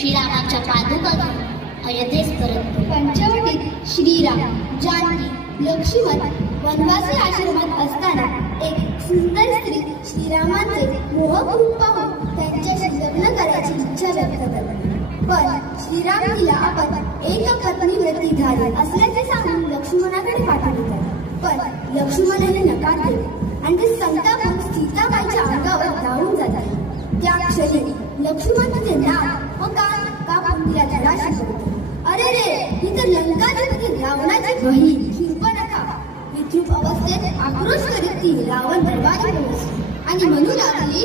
श्रीरामाच्या पादुका घेऊन अयोध्येस परततो. पंचवटीत श्रीराम, जानकी, लक्ष्मण वनवासी आश्रमात असताना एक सुंदर स्त्री श्रीरामांचे मोहक रूप पाहून त्यांच्याशी लग्न करायची इच्छा व्यक्त करते. पण श्रीराम तिला आपण एक पत्नी व्रती झाले असल्याचे सांगून लक्ष्मणाकडे पाठवले. पण लक्ष्मणही नकार देते आणि ते संतापून सीताबाईच्या अंगावर धावून जातात. त्या क्षणी लक्ष्मण तिचे नाक व कान कापून तिला धडा शिकवतो. अरे रे, ही तर लंकाधिपती रावणाची बहीण शूर्पणखा. विद्रूप अवस्थेत आक्रोश करीत ती रावण दरबारी पोहोचली आणि म्हणू लागली,